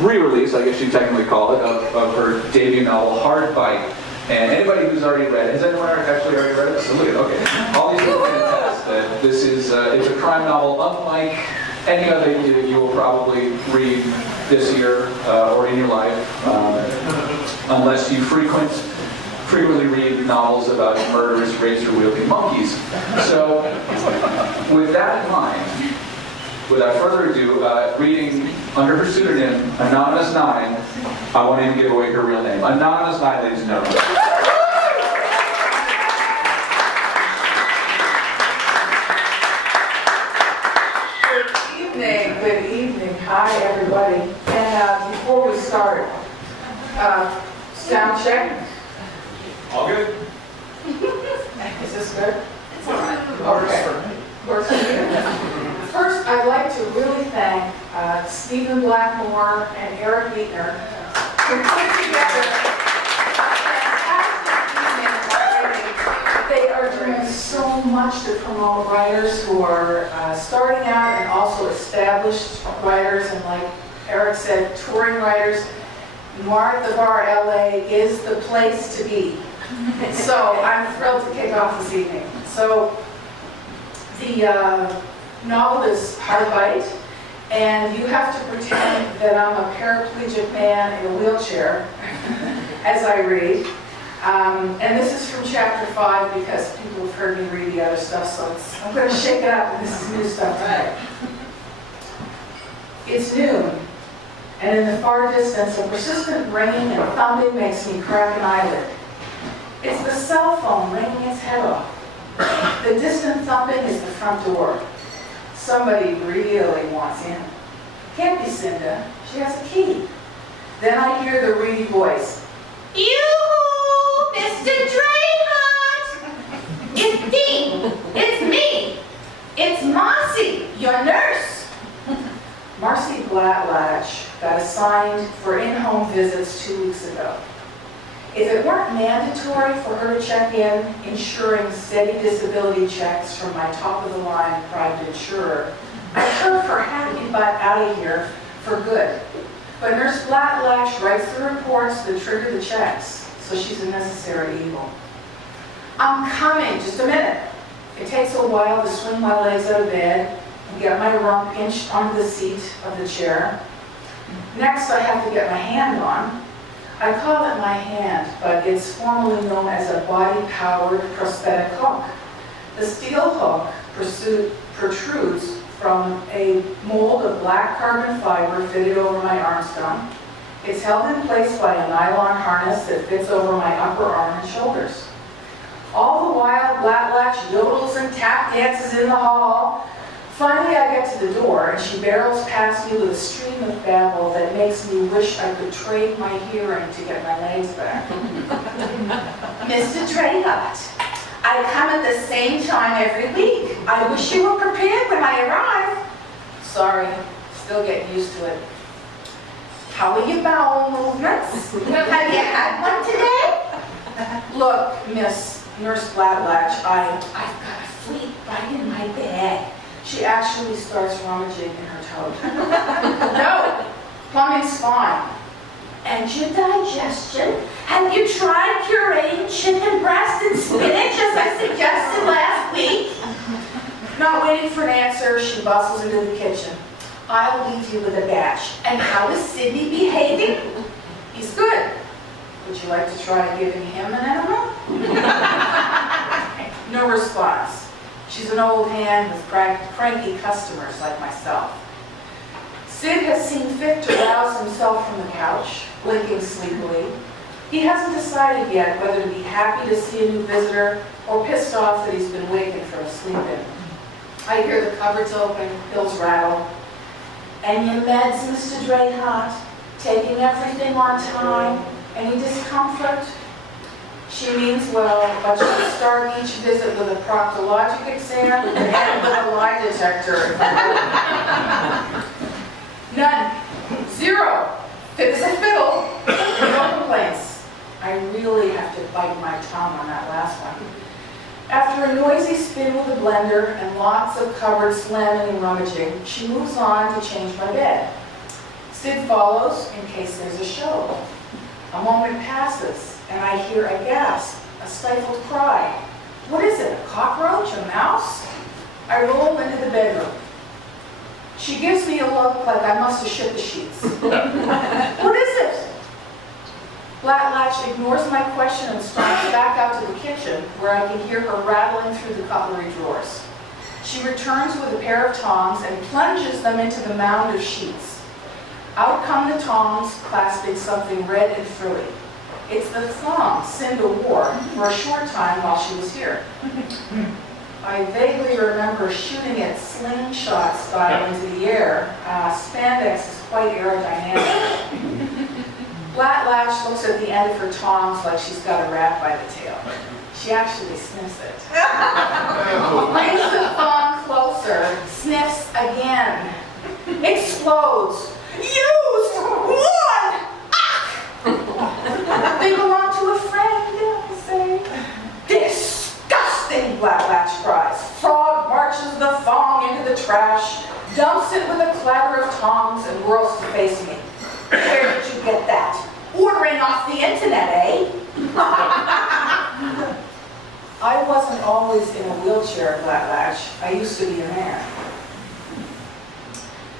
re-release, I guess you'd technically call it, of her debut novel, Hard Bite. And anybody who's already read it, has anyone actually already read it? So look at okay. All these people can attest that this is it's a crime novel unlike any other you will probably read this year or in your life, unless you frequently read novels about murderous razor-wielding monkeys. So, with that in mind, without further ado, reading under her pseudonym, Anonymous-9, I won't even give away her real name. Anonymous-9, ladies and gentlemen. Good evening. Hi, everybody. And before we start, sound check. All good? Is this good? It's all right. Okay. Works for you. First, I'd like to really thank Stephen Blackmore and Eric Wietner for putting together a fantastic evening. They are doing so much to promote writers who are starting out and also established writers, and like Eric said, touring writers. Noir at the Bar LA is the place to be. So I'm thrilled to kick off this evening. So the novel is Hard Bite, and you have to pretend that I'm a paraplegic man in a wheelchair as I read. And this is from chapter 5 because people have heard me read the other stuff, so I'm going to shake it up, and this is new stuff tonight. It's noon, and in the far distance, a persistent ringing and thumping makes me crack an eyelid. It's the cell phone ringing its head off. The distant thumping is the front door. Somebody really wants in. Can't be Cinda. She has a key. Then I hear the reedy voice. You, Mr. Draymond! It's Dean. It's me. It's Marcy, your nurse. Marcy Blatlatch got assigned for in-home visits 2 weeks ago. If it weren't mandatory for her to check in, ensuring steady disability checks from my top-of-the-line private insurer, I'd turf her happy butt out of here for good. But Nurse Blatlatch writes the reports that trigger the checks, so she's a necessary evil. I'm coming, just a minute. It takes a while to swing my legs out of bed and get my rump pinched onto the seat of the chair. Next, I have to get my hand on. I call it my hand, but it's formally known as a body-powered prosthetic hook. The steel hook protrudes from a mold of black carbon fiber fitted over my arm stump. It's held in place by a nylon harness that fits over my upper arm and shoulders. All the while, Blatlatch yodels and tap dances in the hall. Finally, I get to the door, and she barrels past me with a stream of babble that makes me wish I could trade my hearing to get my legs back. Mr. Draymond, I come at the same time every week. I wish you were prepared when I arrive. Sorry, still getting used to it. How are your bowel movements? Have you had one today? Look, Miss Nurse Blatlatch, I've got a fleet right in my bag. She actually starts rummaging in her tote. No, plumbing's fine. And your digestion? Have you tried pureeing chicken breast and spinach as I suggested last week? Not waiting for an answer, she bustles into the kitchen. I'll leave you with a batch. And how is Sidney behaving? He's good. Would you like to try giving him an enema? No response. She's an old hand with cranky customers like myself. Sid has seen fit to rouse himself from the couch, blinking sleepily. He hasn't decided yet whether to be happy to see a new visitor or pissed off that he's been wakened from a sleep-in. I hear the cupboards open, pills rattle. And your meds, Mr. Drayhart? Taking everything on time? Any discomfort? She means well, but she'll start each visit with a proctologic exam and end with a lie detector. None. Zero. Fit as a fiddle. No complaints. I really have to bite my tongue on that last one. After a noisy spin with a blender and lots of cupboard slamming and rummaging, she moves on to change my bed. Sid follows in case there's a show. A moment passes, and I hear a gasp, a stifled cry. What is it, a cockroach, a mouse? I roll into the bedroom. She gives me a look like I must have shit the sheets. What is it? Black Latch ignores my question and stomps back out to the kitchen, where I can hear her rattling through the cutlery drawers. She returns with a pair of tongs and plunges them into the mound of sheets. Out come the tongs, clasping something red and frilly. It's the thong Cinda wore for a short time while she was here. I vaguely remember shooting it slingshot style into the air. Spandex is quite aerodynamic. Black Latch looks at the end of her tongs like she's got a rat by the tail. She actually sniffs it. Brings the thong closer, sniffs again. Explodes. Used! One! They belong to a friend, I say. Disgusting, Black Latch cries. Frog marches the thong into the trash, dumps it with a clatter of tongs, and whirls to face me. Where did you get that? Ordering off the internet, eh? I wasn't always in a wheelchair, Black Latch. I used to be a man.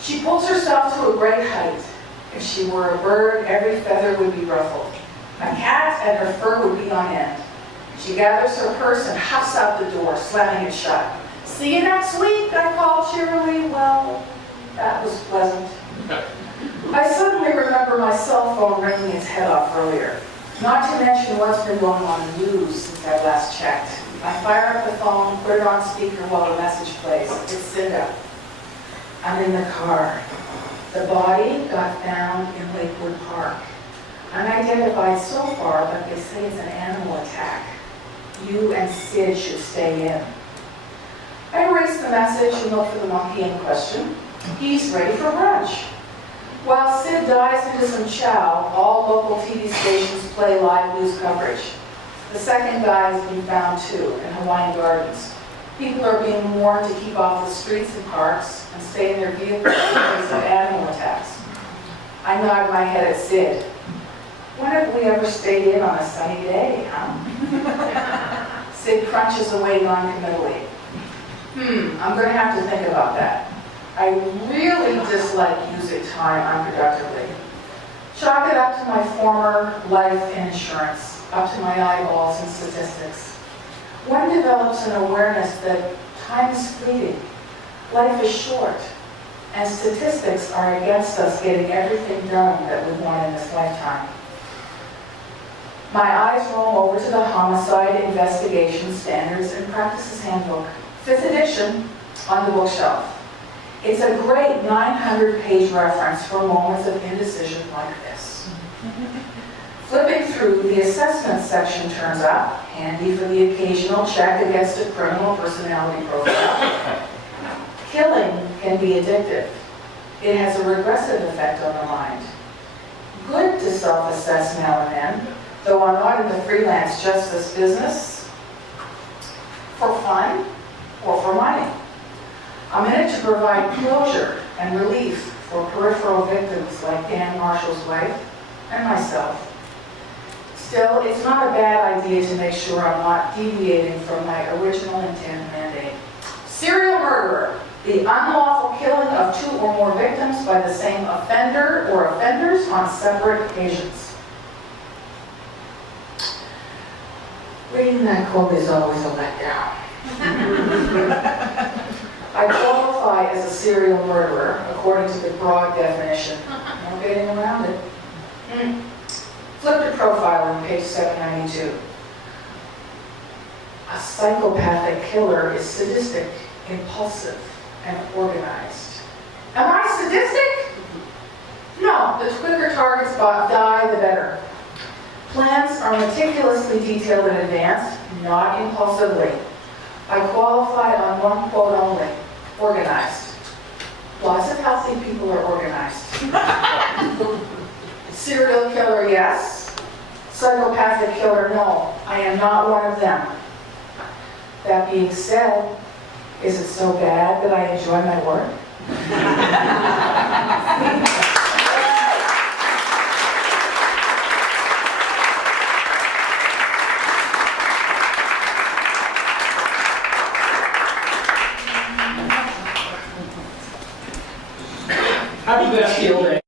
She pulls herself to a great height. If she were a bird, every feather would be ruffled. A cat and her fur would be on end. She gathers her purse and huffs out the door, slamming it shut. See you next week, I call cheerily. Well, that was pleasant. I suddenly remember my cell phone ringing its head off earlier. Not to mention what's been going on in the news since I last checked. I fire up the phone, put it on speaker while the message plays. It's Cinda. I'm in the car. The body got found in Lakewood Park. Unidentified so far, but they say it's an animal attack. You and Sid should stay in. I erase the message and look for the monkey in question. He's ready for brunch. While Sid dives into some chow, all local TV stations play live news coverage. The second guy has been found too, in Hawaiian Gardens. People are being warned to keep off the streets and parks and stay in their vehicles in case of animal attacks. I nod my head at Sid. When have we ever stayed in on a sunny day, huh? Sid crunches away non-committally. I'm going to have to think about that. I really dislike using time unproductively. Chalk it up to my former life in insurance, up to my eyeballs in statistics. One develops an awareness that time is fleeting, life is short, and statistics are against us getting everything done that we want in this lifetime. My eyes roam over to the Homicide Investigation Standards and Practices Handbook, 5th edition, on the bookshelf. It's a great 900-page reference for moments of indecision like this. Flipping through, the assessment section turns up, handy for the occasional check against a criminal personality profile. Killing can be addictive. It has a regressive effect on the mind. Good to self-assess now and then, though I'm not in the freelance justice business. For fun or for money. I'm in it to provide closure and relief for peripheral victims like Dan Marshall's wife and myself. Still, it's not a bad idea to make sure I'm not deviating from my original intent mandate. Serial murderer, the unlawful killing of 2 or more victims by the same offender or offenders on separate occasions. Reading that quote is always a letdown. I qualify as a serial murderer according to the broad definition. No getting around it. Flip to profile on page 792. A psychopathic killer is sadistic, impulsive, and organized. Am I sadistic? No, the quicker targets die, the better. Plans are meticulously detailed in advance, not impulsively. I qualify on one quote only, organized. Lots of healthy people are organized. Serial killer, yes. Psychopathic killer, no. I am not one of them. That being said, is it so bad that I enjoy my work? Happy Bastille Day.